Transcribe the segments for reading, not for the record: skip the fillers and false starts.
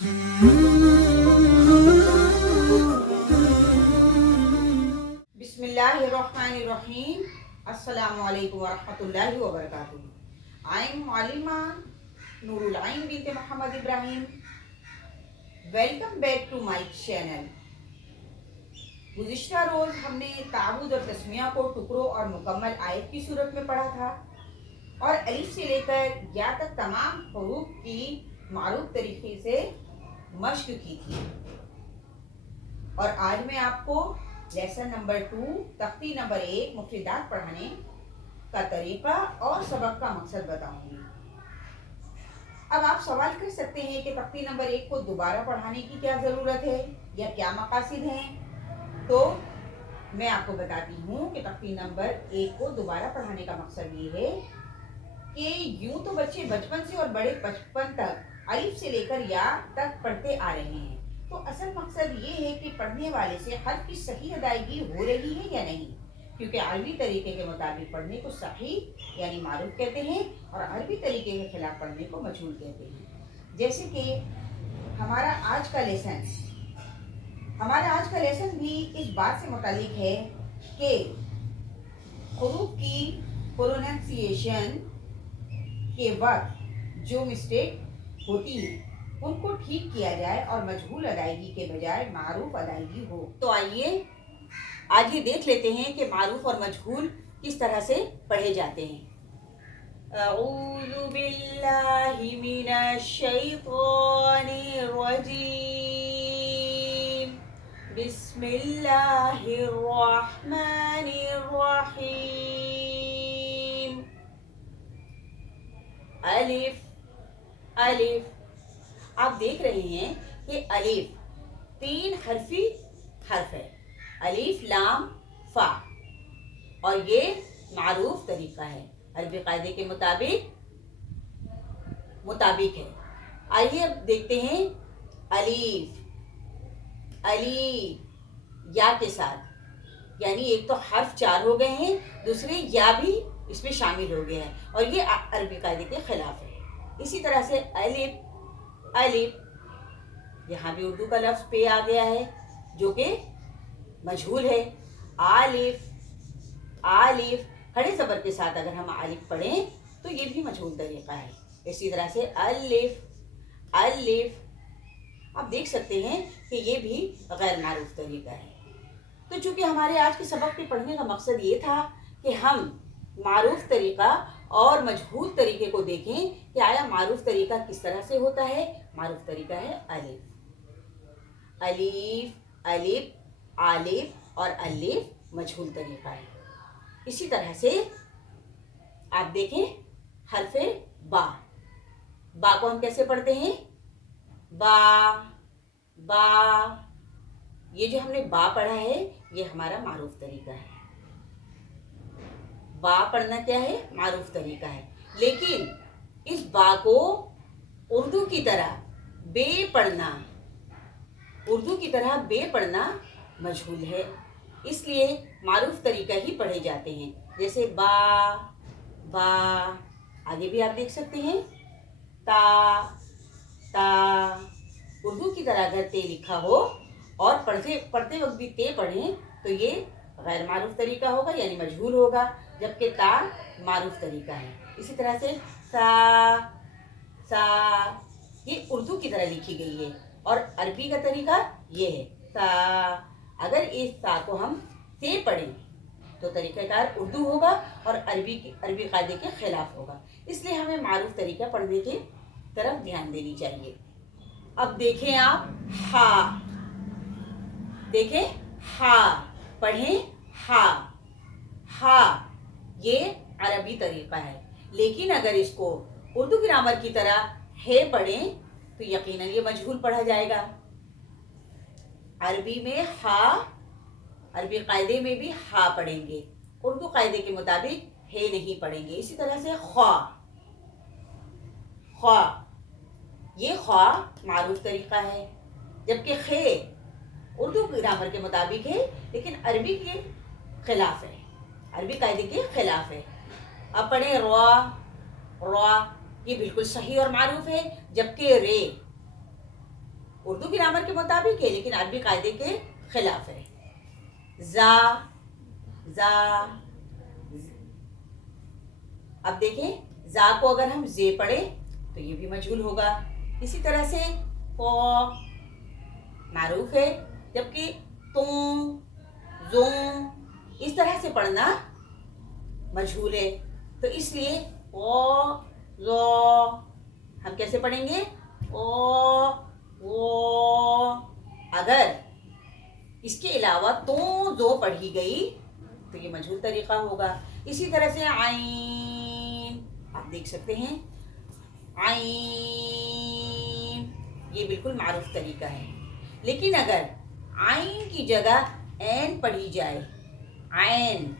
बिस्मिल्लाहिर्रहमानिर्रहीम। अस्सलामु अलैकुम वरहमतुल्लाहि वबरकातुहू। I am Malima Noorul Ain Binte Muhammad Ibrahim. Welcome back to my channel. गुज़िश्ता रोज़ हमने ताबूद और तस्मिया को टुकड़ों और मुकम्मल आयत की सूरत में पढ़ा था और अलिफ से लेकर या तक तमाम हरूफ की मारूफ तरीके से मश्क की थी। और आज मैं आपको लेसन नंबर 2 तख्ती नंबर 1 मुफ्रिदात पढ़ाने का तरीका और सबक का मकसद बताऊंगी। अब आप सवाल कर सकते हैं कि तख्ती नंबर 1 को दोबारा पढ़ाने की क्या ज़रूरत है या क्या मकासिद हैं। तो मैं आपको बताती हूँ कि तख्ती नंबर 1 को दोबारा पढ़ाने का मकसद ये है कि यूं तो बच्चे बचपन से और बड़े बचपन तक अलिफ से लेकर या तक पढ़ते आ रहे हैं, तो असल मकसद ये है कि पढ़ने वाले से हर्फ की सही अदायगी हो रही है या नहीं, क्योंकि अरबी तरीके के मुताबिक पढ़ने को सही यानी मारूफ कहते हैं और अरबी तरीके के खिलाफ पढ़ने को मजहूल कहते हैं। जैसे कि हमारा आज का लेसन भी इस बात से मुतालिक है कि हुरूफ की प्रोनंसिएशन के वक्त जो मिस्टेक होती है उनको ठीक किया जाए और मजहूल अदायगी के बजाय मारूफ अदायगी हो। तो आइए आज ये देख लेते हैं कि मारूफ और मजहूल किस तरह से पढ़े जाते हैं। अऊज़ु बिल्लाहि मिनश शैतानिर रजीम। बिस्मिल्लाहिर रहमानिर रहीम। अलिफ अलिफ। आप देख रहे हैं कि अलिफ 3 हर्फी हर्फ है, अलिफ लाम फा, और ये मारूफ तरीका है, अरबी कायदे के मुताबिक है। आइए अब देखते हैं अलीफ अलीफ या के साथ, यानी एक तो हर्फ 4 हो गए हैं, दूसरे या भी इसमें शामिल हो गया है और ये अरबी कायदे के खिलाफ है। इसी तरह से अलिफ अलिफ, यहाँ भी उर्दू का लफ्ज़ पे आ गया है जो कि मजहूल है। आलिफ आलिफ, खड़े ज़बर के साथ अगर हम आलिफ पढ़ें तो ये भी मजहूल तरीक़ा है। इसी तरह से अलिफ अलिफ, आप देख सकते हैं कि ये भी गैर मारूफ तरीक़ा है। तो चूँकि हमारे आज के सबक के पढ़ने का मकसद ये था कि हम मारूफ तरीक़ा और मजहूल तरीके को देखें कि आया मारूफ तरीका किस तरह से होता है। मारूफ तरीका है अलिफ अलीफ अलिफ आलिफ और अलिफ मजहूल तरीका है। इसी तरह से आप देखें हरफे बा को हम कैसे पढ़ते हैं, बा बा। ये जो हमने बा पढ़ा है ये हमारा मारूफ तरीका है। बा पढ़ना क्या है, मारूफ तरीका है, लेकिन इस बा को उर्दू की तरह बे पढ़ना मजहूल है, इसलिए मारूफ तरीका ही पढ़े जाते हैं। जैसे बा बा, आगे भी आप देख सकते हैं ता ता। उर्दू की तरह अगर ते लिखा हो और पढ़ते वक्त भी ते पढ़ें तो ये गैर मारूफ तरीका होगा यानी मजहूल होगा, जबकि ता मारूफ तरीका है। इसी तरह से सा ये उर्दू की तरह लिखी गई है और अरबी का तरीका ये है सा। अगर इस सा को हम से पढ़ें तो तरीक़ाकार उर्दू होगा और अरबी कायदे के खिलाफ होगा, इसलिए हमें मारूफ तरीका पढ़ने की तरफ ध्यान देनी चाहिए। अब देखें आप हा, देखें हा, पढ़ें हा हा, ये अरबी तरीका है, लेकिन अगर इसको उर्दू ग्रामर की तरह है पढ़ें तो यकीनन ये मजहूल पढ़ा जाएगा। अरबी में हा, अरबी कायदे में भी हा पढ़ेंगे, उर्दू कायदे के मुताबिक है नहीं पढ़ेंगे। इसी तरह से ख्वा ख्वा, ये ख्वा मारूफ तरीका है, जबकि खे उर्दू ग्रामर के मुताबिक है लेकिन अरबी के खिलाफ है, अरबी कायदे के खिलाफ है। अब पढ़े रवा, ये बिल्कुल सही और मारूफ है, जबकि रे اردو گرامر کے مطابق ہے لیکن عربی قاعدے کے خلاف ہے. زا زا. اب دیکھیں زا کو اگر ہم زے پڑھیں تو یہ بھی مجہول ہوگا. اسی طرح سے قو معروف ہے، جبکہ تم زوم اس طرح سے پڑھنا مجہول ہے. تو اس لیے او زو ہم کیسے پڑھیں گے؟ او وہ. اگر اس کے علاوہ تو زو پڑھی گئی تو یہ مجہول طریقہ ہوگا. اسی طرح سے عین آپ دیکھ سکتے ہیں، عین یہ بالکل معروف طریقہ ہے. لیکن اگر عین کی جگہ عین پڑھی جائے، عین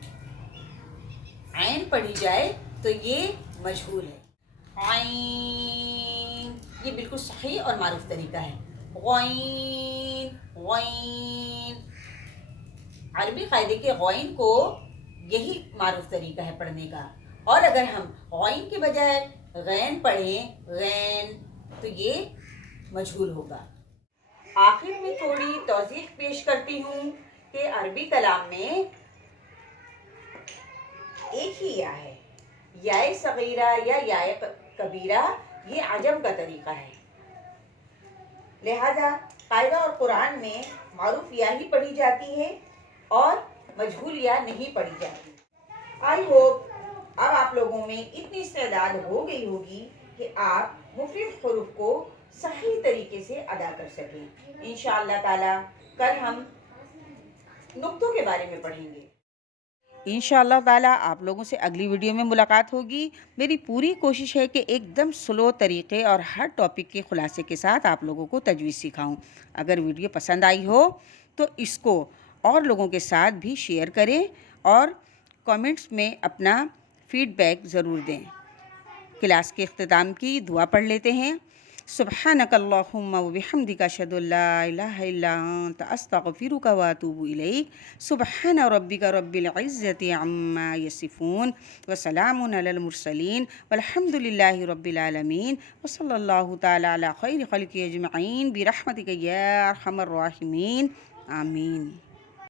عین پڑھی جائے تو یہ مجہول ہے. عین یہ بالکل صحیح اور معروف طریقہ ہے. غین غین عربی قاعدے کے غین کو یہی معروف طریقہ ہے پڑھنے کا. اور اگر ہم غین کے بجائے غین پڑھیں غین تو یہ مجہول ہوگا. آخر میں تھوڑی توضیح پیش کرتی ہوں کہ عربی کلام میں ایک ہی یا ہے. یائے صغیرہ یا یائے کبیرہ یہ عجم کا طریقہ ہے، لہذا قاعدہ اور قرآن میں معروف یا ہی پڑھی جاتی ہے اور مجہول یا نہیں پڑھی جاتی. آئی ہوپ اب آپ لوگوں میں اتنی استعداد ہو گئی ہوگی کہ آپ مفرد حروف کو صحیح طریقے سے ادا کر سکیں. انشاءاللہ تعالی کل ہم نقطوں کے بارے میں پڑھیں گے. انشاءاللہ تعالیٰ آپ لوگوں سے اگلی ویڈیو میں ملاقات ہوگی. میری پوری کوشش ہے کہ ایک دم سلو طریقے اور ہر ٹاپک کے خلاصے کے ساتھ آپ لوگوں کو تجوید سکھاؤں. اگر ویڈیو پسند آئی ہو تو اس کو اور لوگوں کے ساتھ بھی شیئر کریں اور کامنٹس میں اپنا فیڈ بیک ضرور دیں. کلاس کے اختتام کی دعا پڑھ لیتے ہیں. سبحانک اللہم وبحمدک اشہد ان لا الہ الا انت استغفرک واتوب الیک. سبحان ربک رب العزت عما یصفون وسلام علی المرسلین والحمد للہ رب العالمین وصلی اللہ تعالی علی خیر خلق اجمعین برحمتک یا ارحم الراحمین. آمین.